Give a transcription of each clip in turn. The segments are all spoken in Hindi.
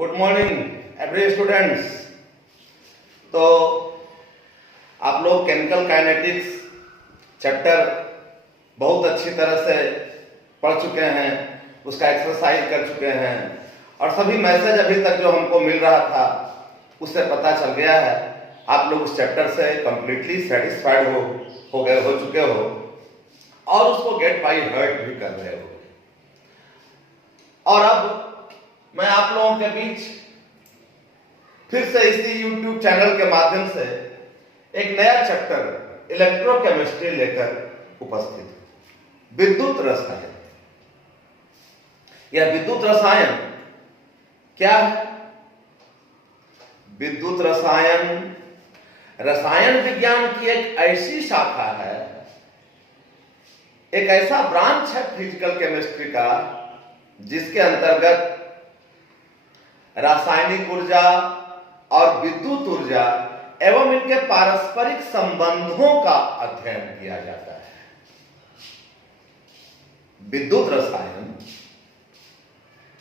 Good morning every students. तो आप लोग केमिकल काइनेटिक्स चैप्टर बहुत अच्छी तरह से पढ़ चुके हैं, उसका एक्सरसाइज कर चुके हैं और सभी मैसेज अभी तक जो हमको मिल रहा था उससे पता चल गया है आप लोग उस चैप्टर से कंप्लीटली सेटिस्फाइड हो चुके हो और उसको गेट बाय हार्ट भी कर रहे हो। और अब मैं आप लोगों के बीच फिर से इसी YouTube चैनल के माध्यम से एक नया चैप्टर इलेक्ट्रोकेमिस्ट्री लेकर उपस्थित हूं। विद्युत रसायन। यह विद्युत रसायन क्या है? विद्युत रसायन रसायन विज्ञान की एक ऐसी शाखा है, एक ऐसा ब्रांच है फिजिकल केमिस्ट्री का जिसके अंतर्गत रासायनिक ऊर्जा और विद्युत ऊर्जा एवं इनके पारस्परिक संबंधों का अध्ययन किया जाता है। विद्युत रसायन,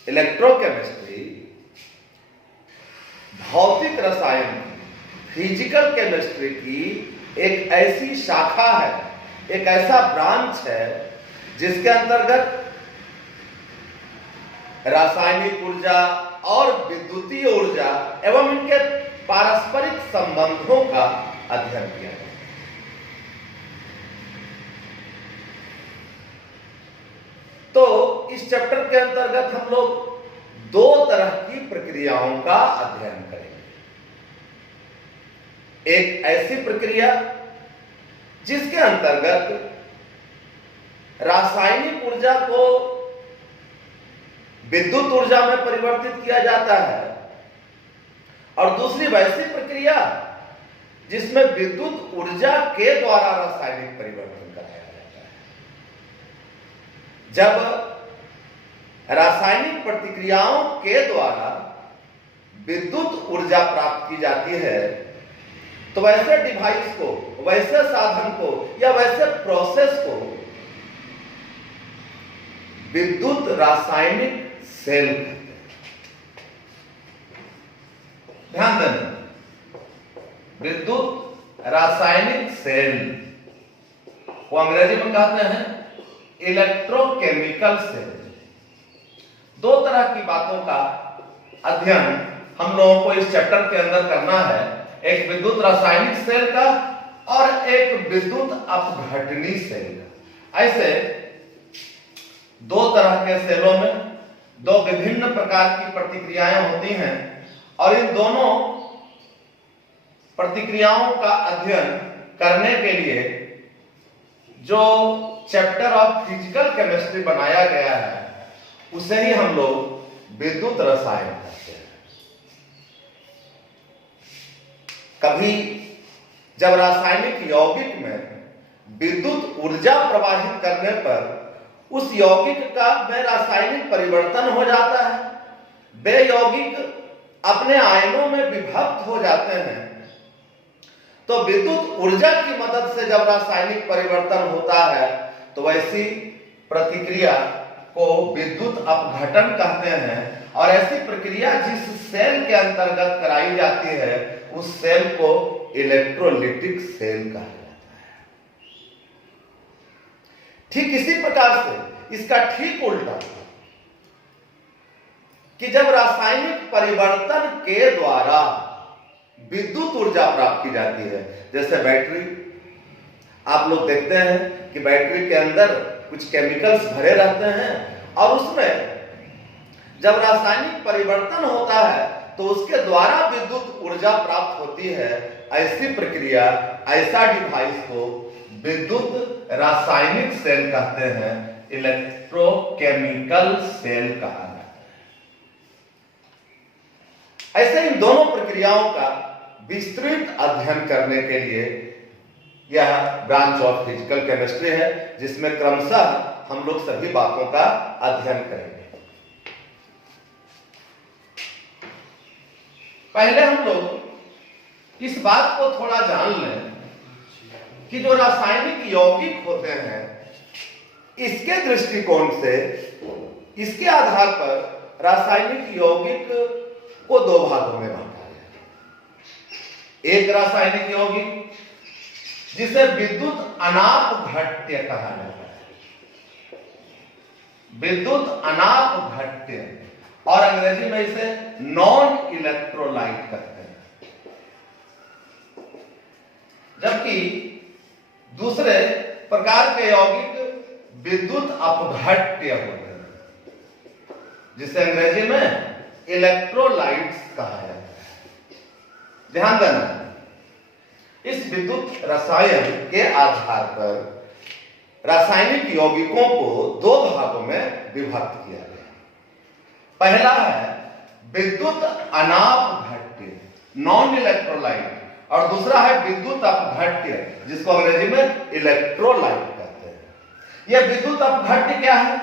इलेक्ट्रोकेमिस्ट्री, भौतिक रसायन, फिजिकल केमिस्ट्री की एक ऐसी शाखा है, एक ऐसा ब्रांच है जिसके अंतर्गत रासायनिक ऊर्जा और विद्युतीय ऊर्जा एवं इनके पारस्परिक संबंधों का अध्ययन किया जाता है। तो इस चैप्टर के अंतर्गत हम लोग दो तरह की प्रक्रियाओं का अध्ययन करेंगे। एक ऐसी प्रक्रिया जिसके अंतर्गत रासायनिक ऊर्जा को विद्युत ऊर्जा में परिवर्तित किया जाता है और दूसरी वैसी प्रक्रिया जिसमें विद्युत ऊर्जा के द्वारा रासायनिक परिवर्तन कराया जाता है। जब रासायनिक प्रतिक्रियाओं के द्वारा विद्युत ऊर्जा प्राप्त की जाती है तो वैसे डिवाइस को, वैसे साधन को या वैसे प्रोसेस को विद्युत रासायनिक सेल कहते हैं। ध्यान देना, विद्युत रासायनिक सेल को अंग्रेजी में कहते हैं इलेक्ट्रोकेमिकल सेल। दो तरह की बातों का अध्ययन हम लोगों को इस चैप्टर के अंदर करना है, एक विद्युत रासायनिक सेल का और एक विद्युत अपघटनी सेल का। ऐसे दो तरह के सेलों में दो विभिन्न प्रकार की प्रतिक्रियाएं होती हैं और इन दोनों प्रतिक्रियाओं का अध्ययन करने के लिए जो चैप्टर ऑफ फिजिकल केमिस्ट्री बनाया गया है उसे ही हम लोग विद्युत रसायन कहते हैं। कभी जब रासायनिक यौगिक में विद्युत ऊर्जा प्रवाहित करने पर उस यौगिक का वे रासायनिक परिवर्तन हो जाता है, वे यौगिक अपने आयनों में विभक्त हो जाते हैं, तो विद्युत ऊर्जा की मदद से जब रासायनिक परिवर्तन होता है तो वैसी प्रतिक्रिया को विद्युत अपघटन कहते हैं। और ऐसी प्रक्रिया जिस सेल के अंतर्गत कराई जाती है उस सेल को इलेक्ट्रोलिटिक सेल कहा जाता है। ठीक इसी प्रकार से इसका ठीक उल्टा कि जब रासायनिक परिवर्तन के द्वारा विद्युत ऊर्जा प्राप्त की जाती है, जैसे बैटरी, आप लोग देखते हैं कि बैटरी के अंदर कुछ केमिकल्स भरे रहते हैं और उसमें जब रासायनिक परिवर्तन होता है तो उसके द्वारा विद्युत ऊर्जा प्राप्त होती है। ऐसी प्रक्रिया, ऐसा डिवाइस को विद्युत रासायनिक सेल कहते हैं, इलेक्ट्रोकेमिकल सेल कहा जाता है। ऐसे इन दोनों प्रक्रियाओं का विस्तृत अध्ययन करने के लिए यह ब्रांच ऑफ फिजिकल केमिस्ट्री है जिसमें क्रमशः हम लोग सभी बातों का अध्ययन करेंगे। पहले हम लोग इस बात को थोड़ा जान लें कि जो रासायनिक यौगिक होते हैं इसके दृष्टिकोण से, इसके आधार पर रासायनिक यौगिक को दो भागों में बांटा गया। एक रासायनिक यौगिक जिसे विद्युत अनापघट्य कहा जाता है, विद्युत अनापघट्य, और अंग्रेजी में इसे नॉन इलेक्ट्रोलाइट कहते हैं। जबकि दूसरे प्रकार के यौगिक विद्युत अपघट्य होते हैं, जिसे अंग्रेजी में इलेक्ट्रोलाइट्स कहा जाता है। ध्यान देना, इस विद्युत रसायन के आधार पर रासायनिक यौगिकों को दो भागों में विभक्त किया गया। पहला है विद्युत अनापघट्य, नॉन इलेक्ट्रोलाइट, और दूसरा है विद्युत अपघट्य, जिसको अंग्रेजी में इलेक्ट्रोलाइट कहते हैं। यह विद्युत अपघट्य क्या है?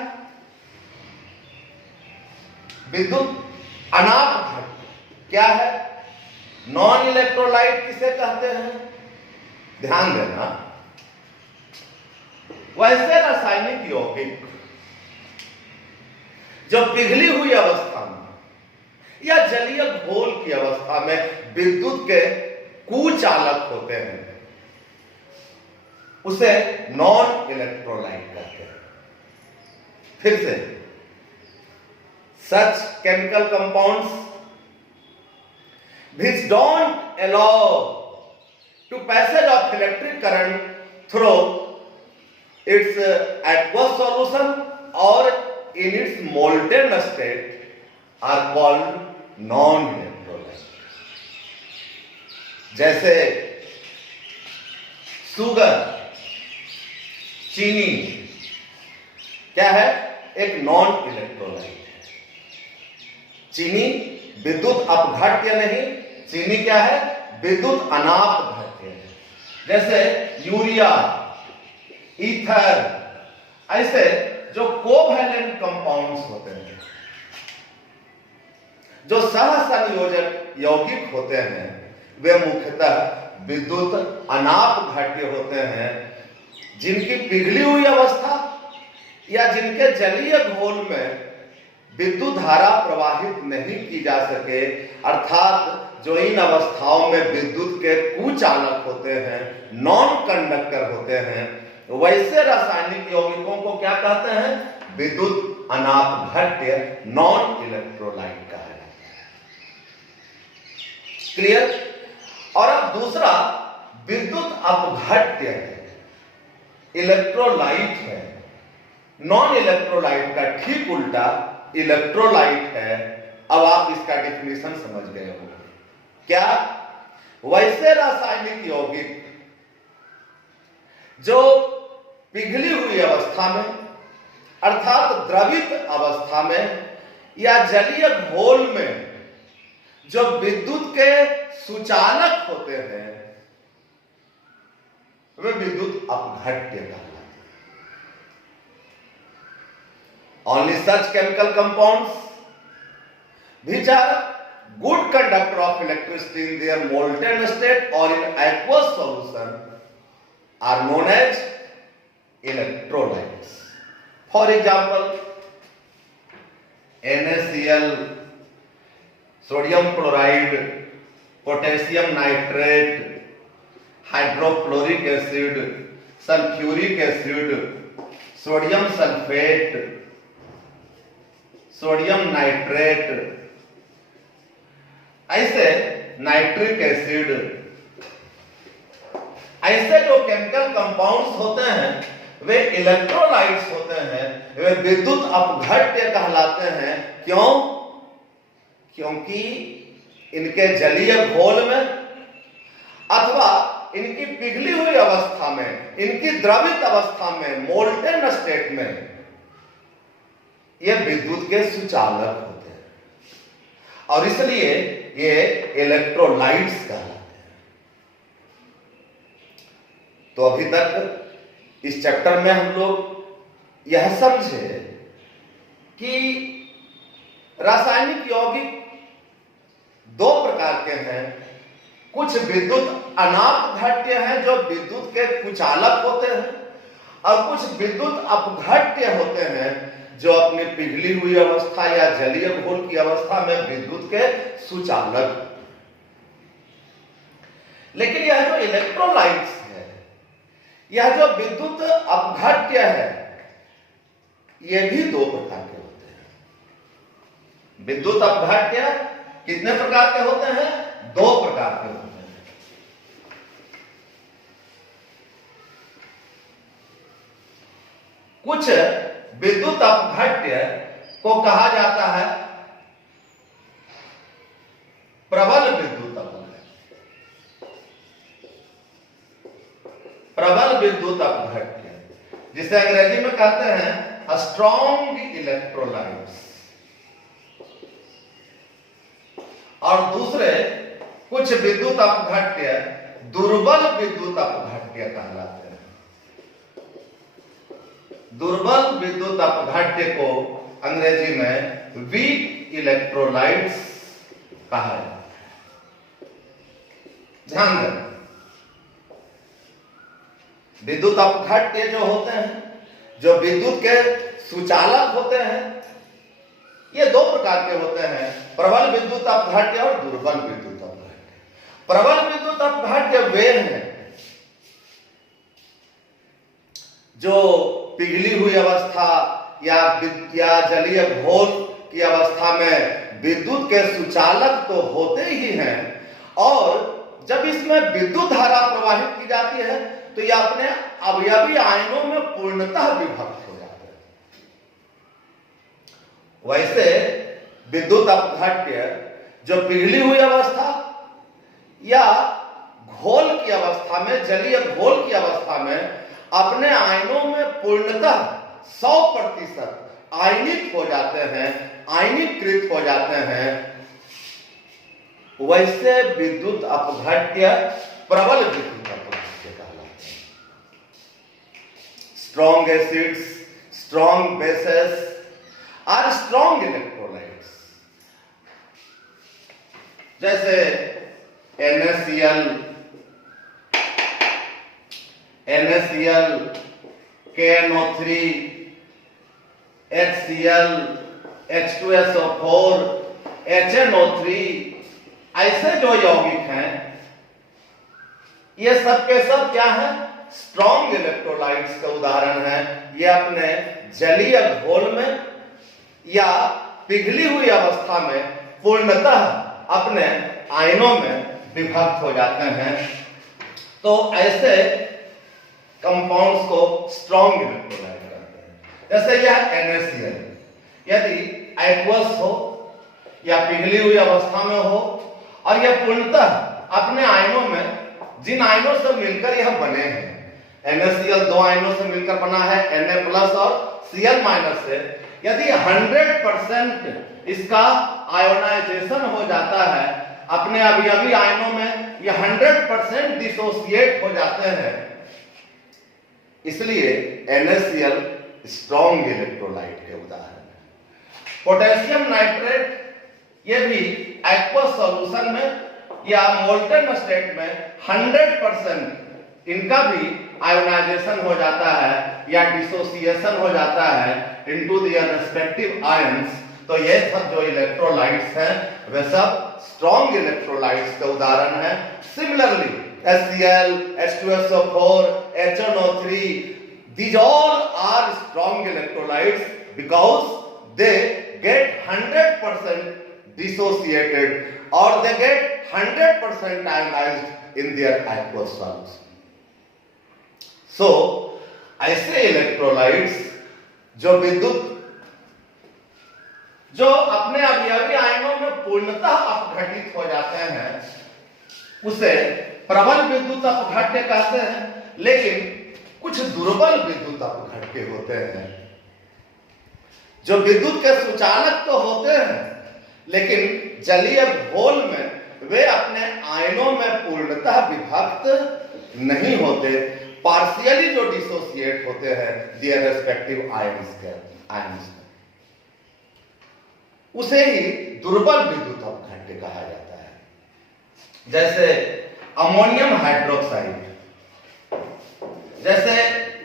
विद्युत अनापघट्य क्या है? नॉन इलेक्ट्रोलाइट किसे कहते हैं? ध्यान देना, वैसे रासायनिक यौगिक जो पिघली हुई अवस्था में या जलीय घोल की अवस्था में विद्युत के कुचालक होते हैं, उसे नॉन इलेक्ट्रोलाइट कहते हैं। फिर से, such chemical compounds which don't allow to passage of electric current through its aqueous solution or in its molten state are called non-electrolyte। जैसे शुगर, चीनी क्या है? एक नॉन इलेक्ट्रोलाइट है। चीनी विद्युत अपघट्य नहीं, चीनी क्या है? विद्युत अनापघट्य है। जैसे यूरिया, ईथर, ऐसे जो कोवैलेंट कंपाउंड्स होते हैं, जो सहसंयोजक यौगिक होते हैं, वे मुख्यतः विद्युत अनापघट्य होते हैं, जिनकी पिघली हुई अवस्था या जिनके जलीय घोल में विद्युत धारा प्रवाहित नहीं की जा सके, अर्थात जो इन अवस्थाओं में विद्युत के कुचालक होते हैं, नॉन कंडक्टर होते हैं, वैसे रासायनिक यौगिकों को क्या कहते हैं? विद्युत अनापघट्य, नॉन इलेक्ट्रोलाइट कहा जाता है। क्लियर? और अब दूसरा विद्युत अपघट्य है, इलेक्ट्रोलाइट है। नॉन इलेक्ट्रोलाइट का ठीक उल्टा इलेक्ट्रोलाइट है। अब आप इसका डेफिनेशन समझ गए होंगे। क्या? वैसे रासायनिक यौगिक जो पिघली हुई अवस्था में, अर्थात द्रवित अवस्था में या जलीय घोल में जो विद्युत के सुचालक होते हैं, वे विद्युत अपघट्य कहलाते हैं। Only such chemical compounds which are good conductor of electricity in their molten state or in aqueous solution are known as electrolytes. For example, NaCl, sodium chloride, potassium nitrate, hydrochloric acid, sulfuric acid, sodium sulfate, sodium nitrate, ऐसे नाइट्रिक एसिड, ऐसे जो केमिकल कंपाउंड्स होते हैं वे इलेक्ट्रोलाइट्स होते हैं, वे विद्युत अपघट्य कहलाते हैं। क्यों? क्योंकि इनके जलीय घोल में अथवा इनकी पिघली हुई अवस्था में, इनकी द्रवित अवस्था में, मोल्टेन स्टेट में ये विद्युत के सुचालक होते हैं और इसलिए ये इलेक्ट्रोलाइट्स कहलाते हैं। तो अभी तक इस चैप्टर में हम लोग यह समझे कि रासायनिक यौगिक दो प्रकार के हैं। कुछ विद्युत अनापघट्य हैं जो विद्युत के कुचालक होते हैं, और कुछ विद्युत अपघट्य होते हैं जो अपनी पिघली हुई अवस्था या जलीय घोल की अवस्था में विद्युत के सुचालक। लेकिन यह जो इलेक्ट्रोलाइट्स है, यह जो विद्युत अपघट्य है, यह भी दो प्रकार के होते हैं। विद्युत अपघट्य कितने प्रकार के होते हैं? दो प्रकार के होते हैं। कुछ विद्युत अपघट्य को कहा जाता है प्रबल विद्युत अपघट्य। प्रबल विद्युत अपघट्य जिसे अंग्रेजी में कहते हैं स्ट्रॉन्ग इलेक्ट्रोलाइट्स। और दूसरे कुछ विद्युत अपघट्य दुर्बल विद्युत अपघट्य कहलाते हैं। दुर्बल विद्युत अपघट्य को अंग्रेजी में वीक इलेक्ट्रोलाइट्स कहा जाता है। ध्यान दें, विद्युत अपघट्य जो होते हैं, जो विद्युत के सुचालक होते हैं, ये दो प्रकार के होते हैं, प्रबल विद्युत अपघट्य और दुर्बल विद्युत अपघट्य। प्रबल विद्युत अपघट्य वे हैं जो पिघली हुई अवस्था या जलीय घोल की अवस्था में विद्युत के सुचालक तो होते ही हैं, और जब इसमें विद्युत धारा प्रवाहित की जाती है तो यह अपने अवयवी आयनों में पूर्णतः विभक्त हो जाते हैं। वैसे विद्युत अपघट्य जो पिघली हुई अवस्था या घोल की अवस्था में, जलीय घोल की अवस्था में अपने आयनों में पूर्णतः 100% आयनिक हो जाते हैं, आयनीकृत हो जाते हैं, वैसे विद्युत अपघट्य प्रबल विद्युत अपघट्य कहलाते हैं। स्ट्रॉन्ग एसिड्स, स्ट्रॉन्ग बेसेस और स्ट्रॉन्ग इलेक्ट्रोलाइट्स जैसे NaCl, KNO3, HCl, H2SO4, HNO3, ऐसे जो यौगिक हैं, ये सब के सब क्या है? स्ट्रॉन्ग इलेक्ट्रोलाइट्स का उदाहरण है। ये अपने जलीय घोल में या पिघली हुई अवस्था में पूर्णतः अपने आयनों में विभक्त हो जाते हैं। तो ऐसे कंपाउंड्स को स्ट्रॉन्ग इलेक्ट्रोलाइट कहते हैं। जैसे यह NaCl यदि एक्वस हो या पिघली हुई अवस्था में हो और यह पूर्णतः अपने आयनों में, जिन आयनों से मिलकर यह बने हैं, NaCl दो आयनों से मिलकर बना है, Na+ और Cl- से, यदि 100% इसका आयोनाइजेशन हो जाता है अपने अवयवी आयनों में, यह 100% डिसोसिएट हो जाते हैं। इसलिए NaCl स्ट्रॉन्ग इलेक्ट्रोलाइट के उदाहरण है। पोटेशियम नाइट्रेट ये भी एक्वस सॉल्यूशन में या मोल्टन स्टेट में 100% इनका भी आयोनाइजेशन हो जाता है या डिसोसिएशन हो जाता है इनटू देयर रिस्पेक्टिव आयंस। तो ये सब जो इलेक्ट्रोलाइट्स हैं वे सब स्ट्रॉन्ग इलेक्ट्रोलाइट्स के उदाहरण हैं। Similarly HCl, H2SO4, HNO3, these all are strong electrolytes because they get 100% dissociated or they get 100% ionized in their aqueous solution. So, ऐसे इलेक्ट्रोलाइट्स जो विद्युत, जो अपने अवयवी आयनों में पूर्णतः अपघटित हो जाते हैं, उसे प्रबल विद्युत अपघट्य कहते हैं। लेकिन कुछ दुर्बल विद्युत अपघट्य होते हैं जो विद्युत के सुचालक तो होते हैं, लेकिन जलीय घोल में वे अपने आयनों में पूर्णतः विभक्त नहीं होते, पार्शियली जो डिसोसिएट होते हैं देयर रेस्पेक्टिव आयंस, उसे ही दुर्बल विद्युत अपघट्य कहा जाता है। जैसे अमोनियम हाइड्रोक्साइड, जैसे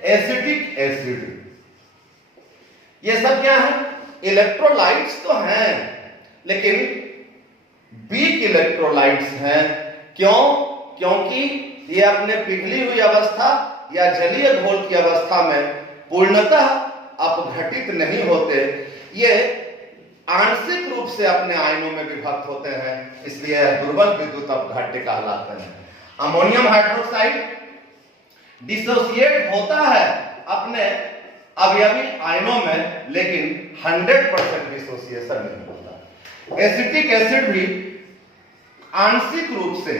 एसिटिक एसिड, ये सब क्या है? इलेक्ट्रोलाइट्स तो हैं, लेकिन वीक इलेक्ट्रोलाइट्स हैं। क्यों? क्योंकि ये अपने पिघली हुई अवस्था या जलीय घोल की अवस्था में पूर्णतः अपघटित नहीं होते। ये आंशिक रूप से अपने आयनों में विभक्त होते हैं, इसलिए दुर्बल विद्युत अपघट्य कहलाते हैं। अमोनियम हाइड्रोक्साइड डिसोसिएट होता है अपने अवयवी आयनों में, लेकिन 100% डिसोसिएशन नहीं होता। एसिटिक एसिड भी आंशिक रूप से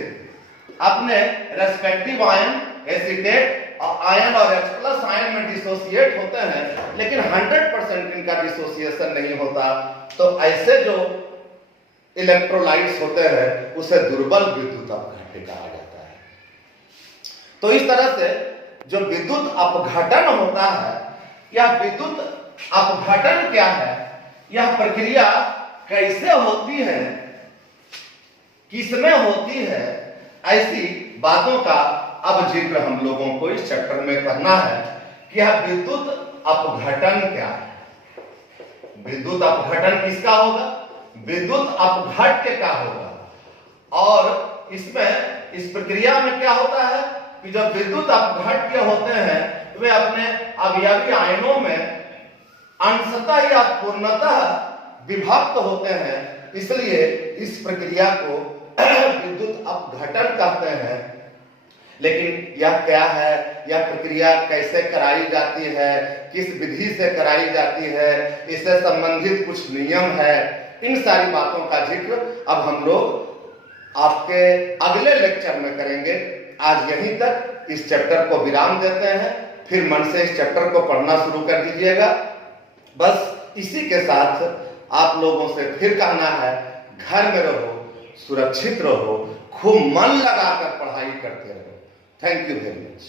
अपने रेस्पेक्टिव आयन एसिटेट आयन और H+ आयन में डिसोसिएट होते हैं, लेकिन 100% इनका डिसोसिएशन नहीं होता। तो ऐसे जो इलेक्ट्रोलाइट्स होते हैं उसे दुर्बल विद्युत अपघट्य कहा जाता है। तो इस तरह से जो विद्युत अपघटन होता है, यह विद्युत अपघटन क्या है, यह प्रक्रिया कैसे होती है, किसमें होती है, ऐसी बातों का अब जिक्र हम लोगों को इस चैप्टर में करना है कि यह विद्युत अपघटन क्या है। विद्युत अपघटन किसका होगा? विद्युत अपघट्य का होगा। और इसमें इस प्रक्रिया में क्या होता है कि जब विद्युत अपघट्य होते हैं तो वे अपने अवयवी आयनों में अंशतः या पूर्णतः विभक्त होते हैं, इसलिए इस प्रक्रिया को विद्युत अपघटन कहते हैं। लेकिन यह क्या है, यह प्रक्रिया कैसे कराई जाती है, किस विधि से कराई जाती है, इससे संबंधित कुछ नियम है, इन सारी बातों का जिक्र अब हम लोग आपके अगले लेक्चर में करेंगे। आज यहीं तक इस चैप्टर को विराम देते हैं, फिर मन से इस चैप्टर को पढ़ना शुरू कर दीजिएगा। बस इसी के साथ आप लोगों से फिर कहना है, घर में रहो, सुरक्षित रहो, खूब मन लगाकर पढ़ाई करते रहो। Thank you very much.